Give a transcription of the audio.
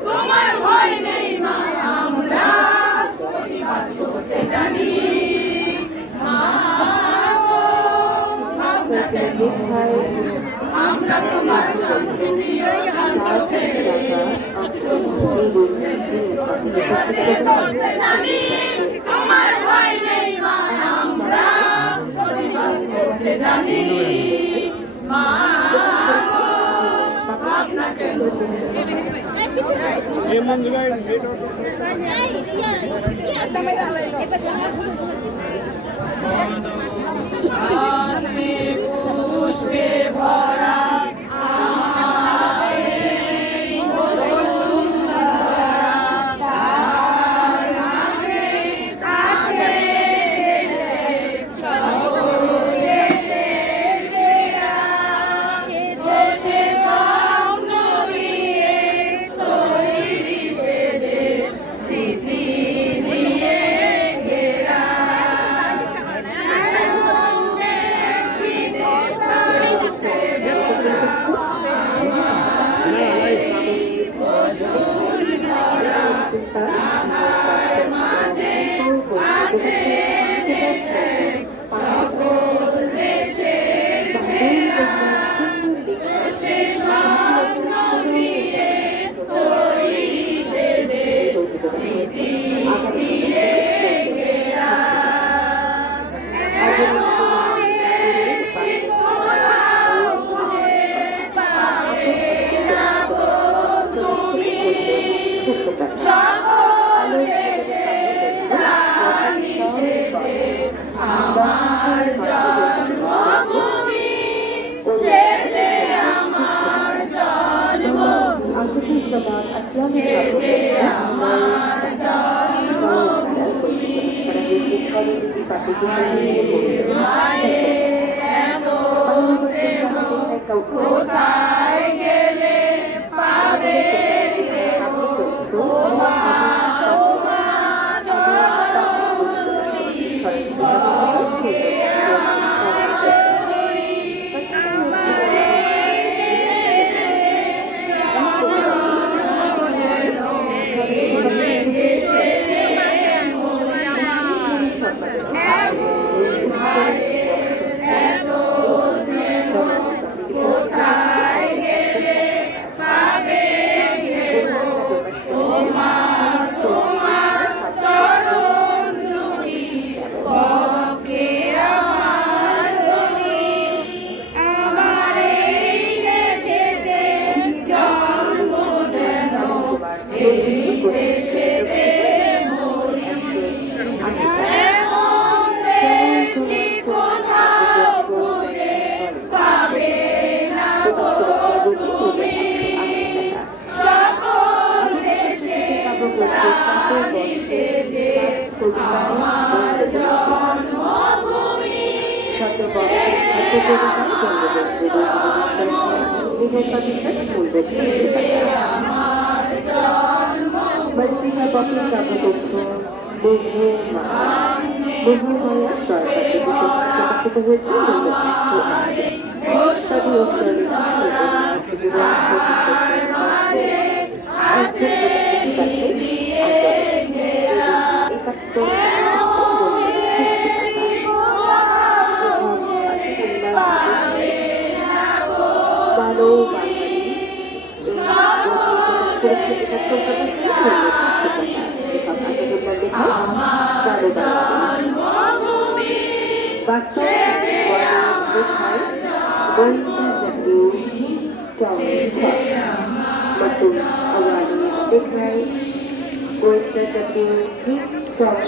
তোমার ভয় নেই মা আমরা প্রতিবাদ করতে জানি মা গো ভাবনা কেন আমরা তোমার শান্তি প্রিয় শান্ত ছেলে চলতে জানি তোমার ভয় নেই মা আমরা প্রতিবাদ করতে জানি মা গো ভাবনা কেন পুষ্পে ভরা আমার জন্মভূমি সেজে আমার জন্মভূমি সেজে আমার জন্মভূমি মায়ের এত স্নেহ কোথায় গেলে পাবে স্নেহ ও মা আমার জন্মভূমি